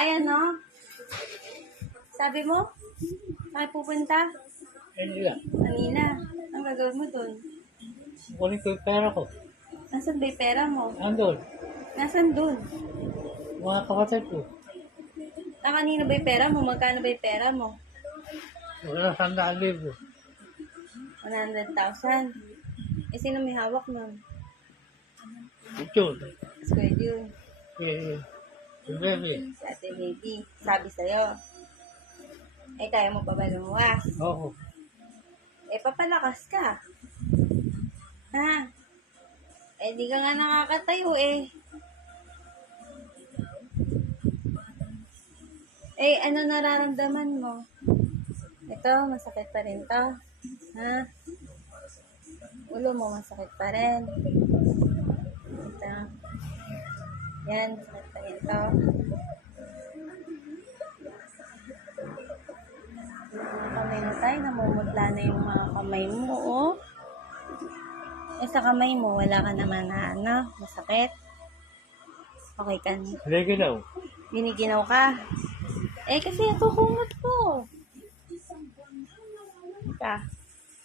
Ay, ano? Sabi mo? Saan pupunta? Hindi lang. Kanina. Ang gagawin mo dun? Kunin ko yung pera ko. Nasaan ba yung pera mo? Andun. Nasaan dun? Mga kapatid ko. Kanina ba yung pera mo? Magkano ba yung pera mo? Wala 100,000. 100,000. Eh, sino may hawak nun? Ito. Square yun. Si Bebe. Si Ate Baby. Sabi sa'yo. Eh, kaya mo pa ba lumuwas? Oo. Eh, papalakas ka. Ha? Eh, di ka nga nakakatayo eh. Eh, ano nararamdaman mo? Ito, masakit pa rin to. Ha? Ulo mo, masakit pa rin. Ito. Yan, masakit pa rin to. Mga kamay mo tayo, namumutla na yung mga kamay mo, oh. Eh, sa kamay mo, wala ka naman na, ano, masakit. Okay ka na. Hindi daw. Giniginaw ka. Eh, kasi ako kumot ko. Ka.